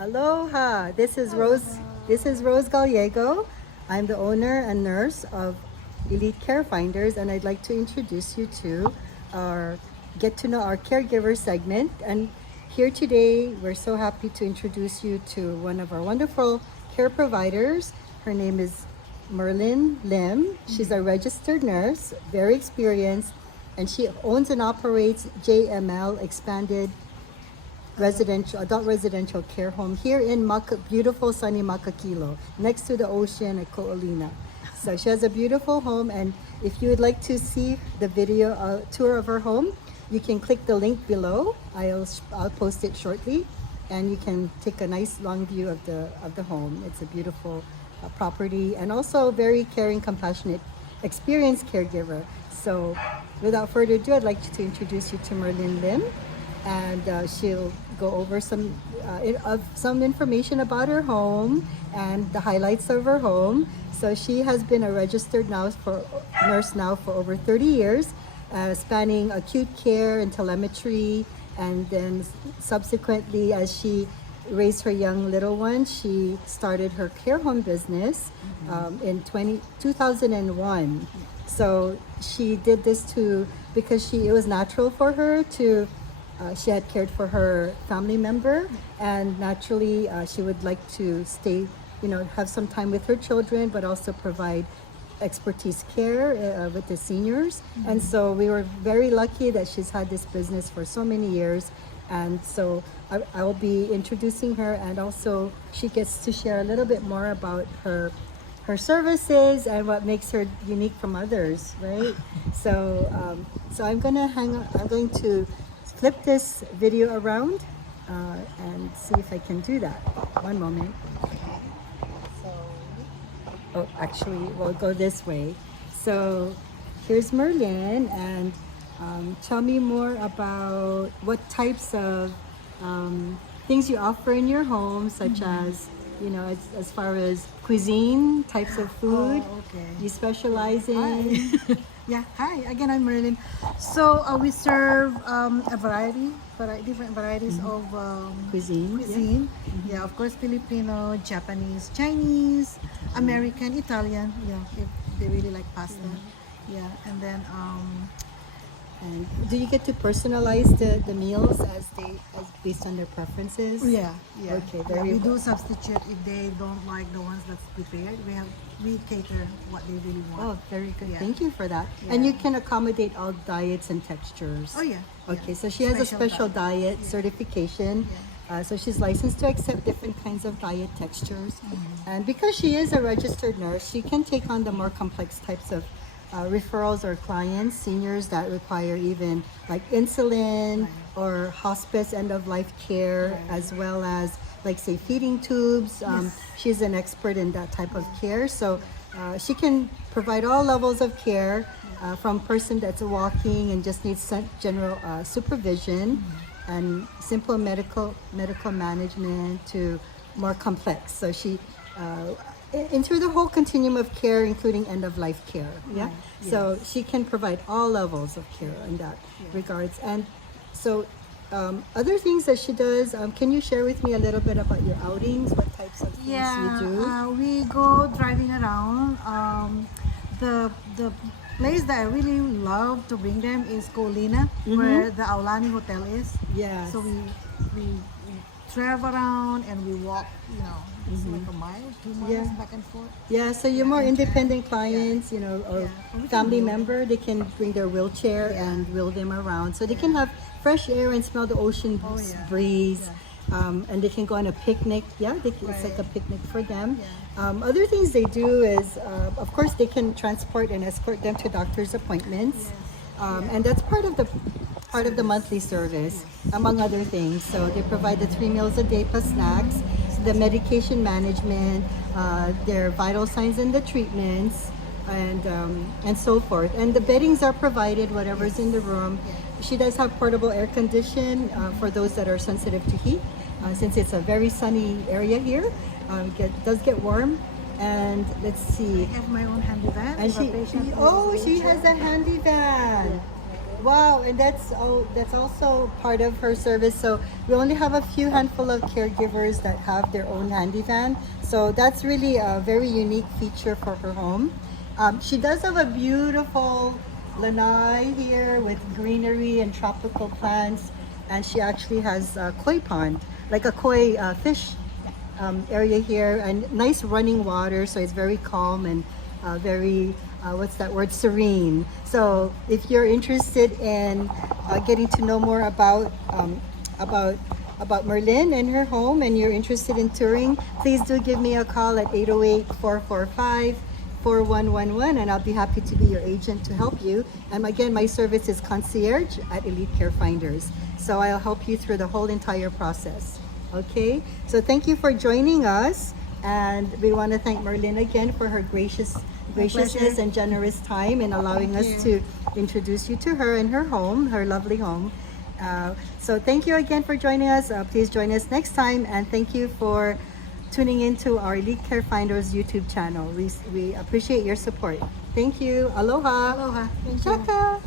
Aloha. This is Rose. This is Rose Gallego. I'm the owner and nurse of Elite CareFinders, and I'd like to introduce you to our get to know our caregiver segment. And here today, we're so happy to introduce you to one of our wonderful care providers. Her name is Merlyne Lim. She's a registered nurse, very experienced, and she owns and operates JML Expanded adult residential care home here in beautiful sunny Makakilo, next to the ocean at Ko'olina. So she has a beautiful home, and if you would like to see the video tour of her home, you can click the link below. I'll post it shortly, and you can take a nice long view of the home. It's a beautiful property, and also very caring, compassionate, experienced caregiver. So without further ado, I'd like to introduce you to Merlyne Lim, and she'll go over some information about her home and the highlights of her home. So she has been a registered nurse for over 30 years, spanning acute care and telemetry, and then subsequently, as she raised her young little one, she started her care home business in 2001. So she did this because it was natural for her to. She had cared for her family member, and naturally she would like to stay, have some time with her children, but also provide expertise care with the seniors. And so we were very lucky that she's had this business for so many years. And so I will be introducing her, and also she gets to share a little bit more about her services and what makes her unique from others, right? So I'm going to flip this video around and see if I can do that. One moment. Actually, we'll go this way. So here's Merlyne, and tell me more about what types of things you offer in your home, such as, as far as cuisine, types of food you specialize in. Yeah, hi. Again, I'm Merlyne. So we serve different varieties of cuisine. Yeah, of course, Filipino, Japanese, Chinese, American, Italian. Yeah, if they really like pasta. Yeah, and then and do you get to personalize the meals as based on their preferences? Yeah. Okay, we do substitute if they don't like the ones that's prepared. We cater what they really want. Oh, very good. Yeah. Thank you for that. Yeah. And you can accommodate all diets and textures. Oh yeah. Okay, so she has a special diet certification. Yeah. So she's licensed to accept different kinds of diet textures. And because she is a registered nurse, she can take on the more complex types of referrals or clients, seniors that require even like insulin or hospice end-of-life care, as well as like say feeding tubes. She's an expert in that type of care, so she can provide all levels of care, from person that's walking and just needs general supervision and simple medical management to more complex. So she into the whole continuum of care, including end-of-life care. Yeah. Right. Yes. So she can provide all levels of care in that regards. And so other things that she does, can you share with me a little bit about your outings? What types of things you do? We go driving around. The place that I really love to bring them is Ko'olina, where the Aulani Hotel is. Yeah. So we travel around and we walk, it's like a mile, 2 miles back and forth. Yeah, so you're more independent clients, or family member, they can bring their wheelchair and wheel them around. So they can have fresh air and smell the ocean breeze. And they can go on a picnic. It's like a picnic for them. Other things they do is, of course, they can transport and escort them to doctor's appointments. And that's part of the monthly service, among other things. So they provide the 3 meals a day plus snacks, the medication management, their vital signs and the treatments, and so forth. And the beddings are provided, whatever's in the room. She does have portable air condition for those that are sensitive to heat, since it's a very sunny area here. It does get warm. And let's see. I have my own handy van. And she has a handy van. Wow, and that's also part of her service. So we only have a few handful of caregivers that have their own handy van. So that's really a very unique feature for her home. She does have a beautiful lanai here with greenery and tropical plants, and she actually has a koi pond, like a koi fish area here, and nice running water, so it's very calm and very what's that word, serene. So if you're interested in getting to know more about Merlyne and her home, and you're interested in touring, please do give me a call at 808-445-4111, and I'll be happy to be your agent to help you. And again, my service is concierge at Elite CareFinders, so I'll help you through the whole entire process. Okay, so thank you for joining us, and we want to thank Merlyne again for her graciousness pleasure. and generous time in allowing us to introduce you to her and her home, her lovely home. So thank you again for joining us. Please join us next time, and thank you for tuning into our Elite CareFinders YouTube channel. We appreciate your support. Thank you. Aloha. Aloha. Thank you. Chaka.